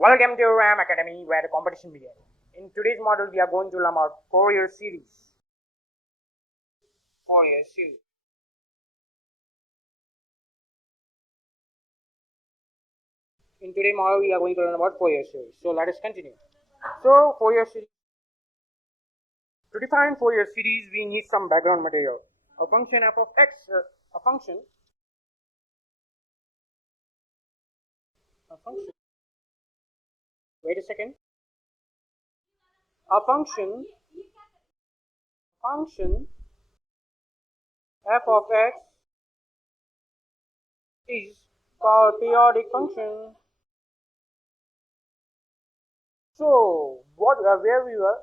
Welcome to RAM Academy, where the competition begins. In today's model, we are going to learn about Fourier series. Fourier series. In today's model, we are going to learn about Fourier series. So let us continue. So Fourier series. To define Fourier series, we need some background material. A function f of x, a function. Wait a second. A function f of x is called periodic function. So where we were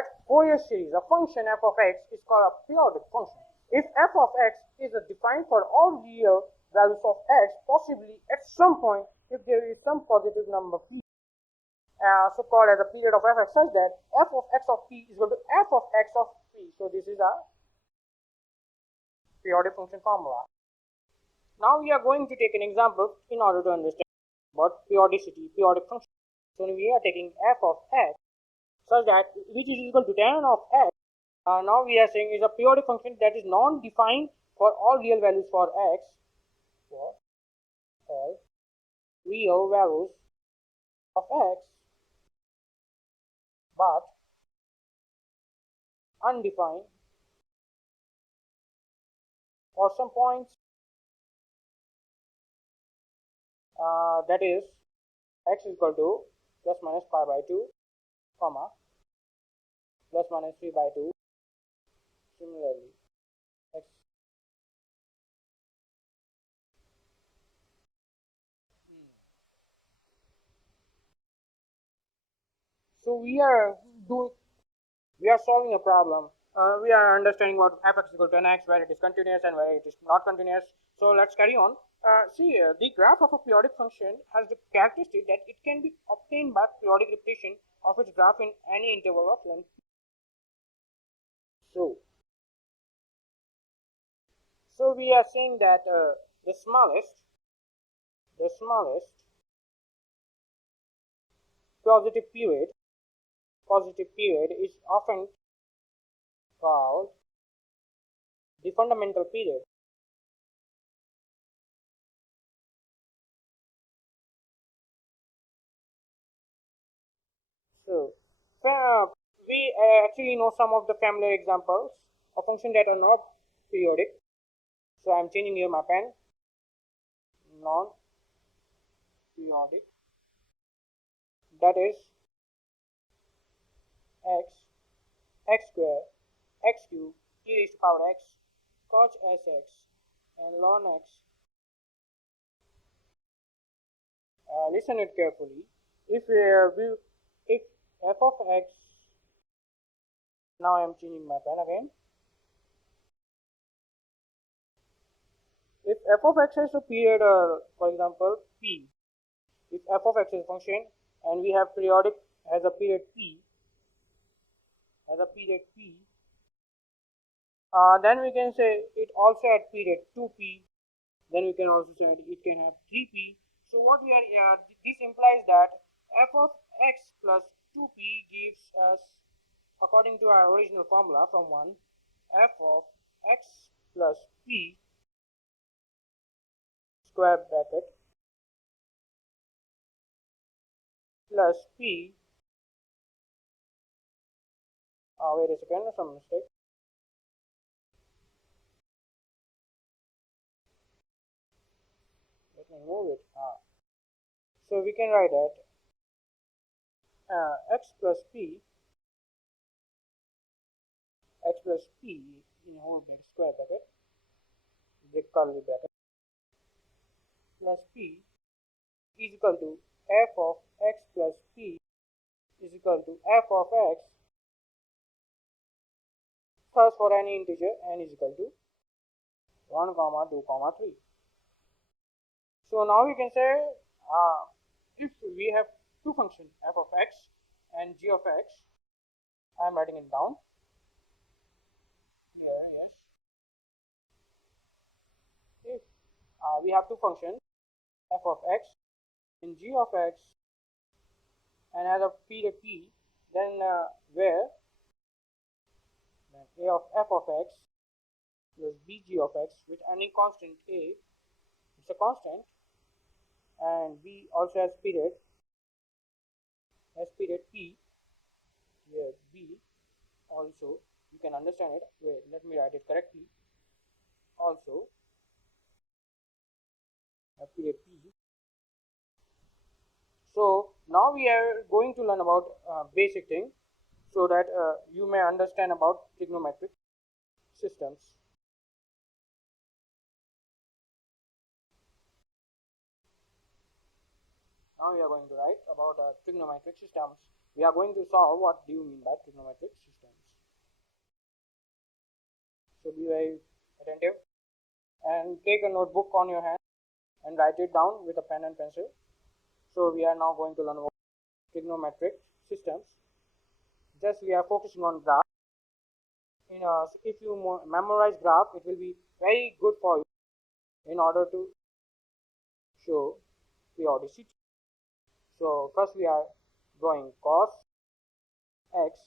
at Fourier series. A function f of x is called a periodic function. If f of x is defined for all real values of x, possibly at some point if there is some positive number p, so called as a period of f(x), such that f of x of p is equal to f of x of p. So this is a periodic function formula. Now we are going to take an example in order to understand about periodic function. So we are taking f of x such that which is equal to tan of x. Now we are saying is a periodic function that is non-defined for all real values for x, for all real values of x, but undefined for some points, that is x is equal to plus minus pi by 2, comma plus minus 3 by 2. Similarly, x so we are solving a problem. We are understanding what f(x) is equal to n(x), where it is continuous and where it is not continuous. So let's carry on. See, the graph of a periodic function has the characteristic that it can be obtained by periodic repetition of its graph in any interval of length. So we are saying that the smallest positive period is often called the fundamental period. So we actually know some of the familiar examples of functions that are not periodic. So I'm changing here my pen. Non-periodic, that is x square, x cube, e raised to power x, cos sx, and ln x. Listen it carefully. If f of x, now I am changing my pen again. If f of x has a period, for example p, if f of x is a function and we have periodic has a period p, then we can say it also at period 2p. Then we can also say it can have 3p. So what we are this implies that f of x plus 2p gives us, according to our original formula from 1, f of x plus p square bracket plus p. Wait a second, some mistake. Let me move it. So we can write that x plus p in whole bracket square bracket, break curly bracket, plus p is equal to f of x plus p is equal to f of x. First, for any integer n is equal to 1, 2, 3. So now we can say if we have two functions f of x and g of x, I am writing it down here. Yes, if we have two functions f of x and g of x, and has a period t, then where then a of f of x plus bg of x with any constant a, it's a constant, and b also has period p, where b also, you can understand it, wait, let me write it correctly, also a period p. So now we are going to learn about basic thing, so that you may understand about trigonometric systems. Now we are going to write about trigonometric systems. We are going to solve what do you mean by trigonometric systems. So be very attentive and take a notebook on your hand and write it down with a pen and pencil. So we are now going to learn about trigonometric systems. Just we are focusing on graph. If you memorize graph, it will be very good for you in order to show periodicity. So first we are drawing cos x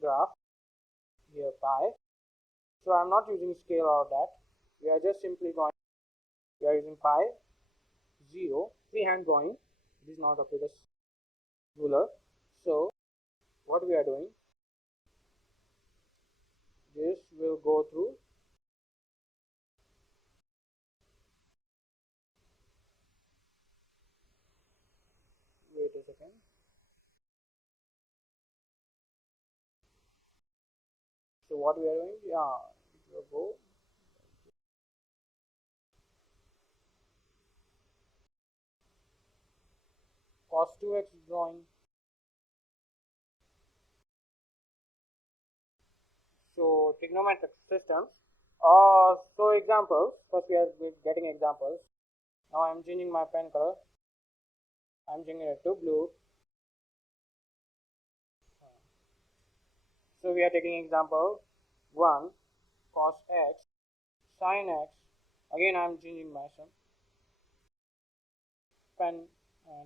graph, here pi. So I'm not using scale or that. We are just simply drawing. We are using pi, 0, freehand drawing. It is not up to the ruler. So what we are doing, this will go through wait a second. So what we are doing, yeah, it will go cos 2x drawing. So trigonometric systems. So examples. First we are getting examples. Now I'm changing my pen color. I'm changing it to blue. So we are taking example 1, cos x, sin x. Again I'm changing my pen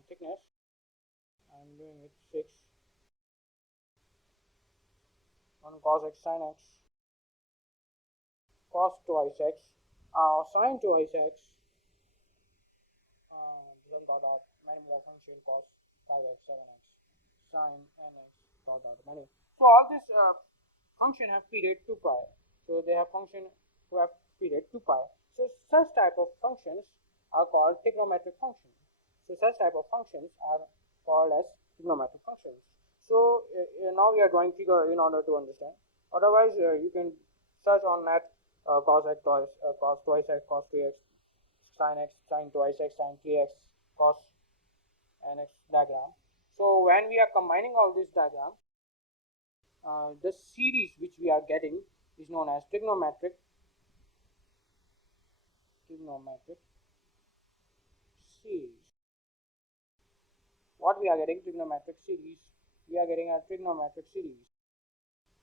thickness. I'm doing it 6. 1 cos x sin x, cos twice x, sin twice x, dot dot many more function cos 5x 7x, sin nx dot dot many. So all this function have period 2 pi. So they have function who have period 2 pi. So such type of functions are called trigonometric functions. So such type of functions are called as trigonometric functions. So now we are drawing figure in order to understand. Otherwise you can search on net cos x twice, cos twice x, cos 3x, sin x, sin twice x, sin 3x, cos nx diagram. So when we are combining all these diagrams, the series which we are getting is known as trigonometric series. What we are getting? Trigonometric series. We are getting a trigonometric series.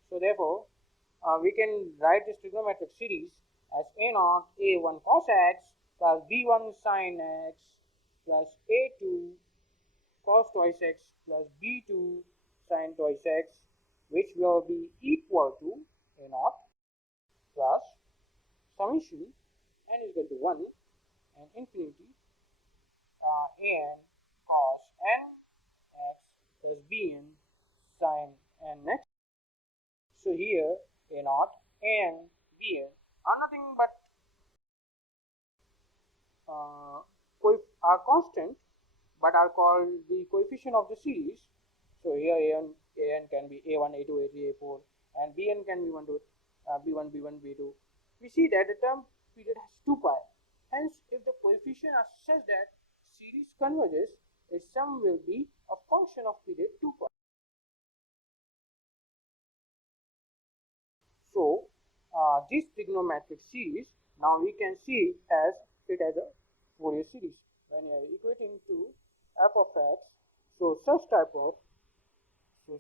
So therefore we can write this trigonometric series as a0 a1 cos x plus b1 sin x plus a2 cos twice x plus b2 sin twice x, which will be equal to a0 plus summation n is equal to 1 and infinity an cos n x plus bn sin n x. So here a0 and bn are nothing but are constant, but are called the coefficient of the series. So here an can be a1, a2, a3, a4, and bn can be 1 to b1, b1, b2. We see that the term period has 2 pi. Hence, if the coefficient are such that series converges, its sum will be a function of period 2 pi. So this trigonometric series, now we can see as it as a Fourier series. When you are equating to f of x, so such type of so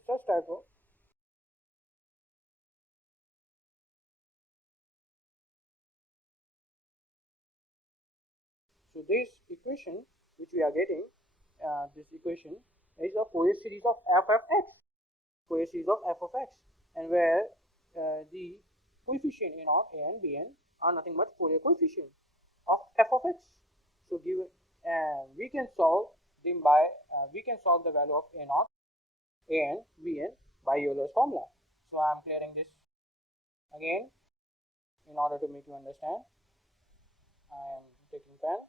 this equation which we are getting this equation is a Fourier series of f of x, Fourier series of f of x, and where the coefficient a naught, a n, b n are nothing but Fourier coefficient of f of x. So given we can solve them by we can solve the value of a naught, a n, b n by Euler's formula. So I am clearing this again in order to make you understand. I am taking pen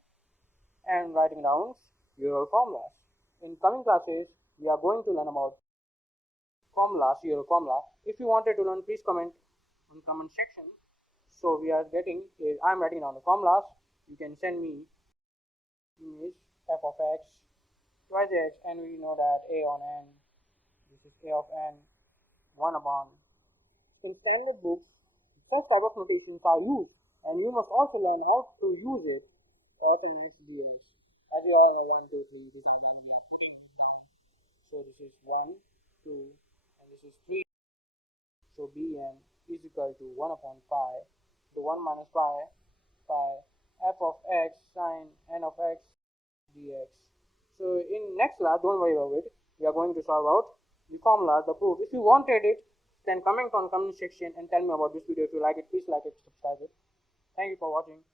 and writing down Euler formulas. In coming classes, we are going to learn about formulas, Euler formula. If you wanted to learn, please comment in comment section. So we are getting, I am writing down the formulas. You can send me image f of x twice x, and we know that a on n, this is a of n, 1 upon. In standard books, such type of notations are used, and you must also learn how to use it for FNS BS. As you all know, 1, 2, 3, this outline we are putting it down. So this is 1, 2, and this is 3. So Bn is equal to 1 upon pi, the 1 minus pi, f of x sine n of x dx. So in next class, don't worry about it, we are going to solve out the formula, the proof. If you wanted it, then comment on comment section and tell me about this video. If you like it, please like it, subscribe it. Thank you for watching.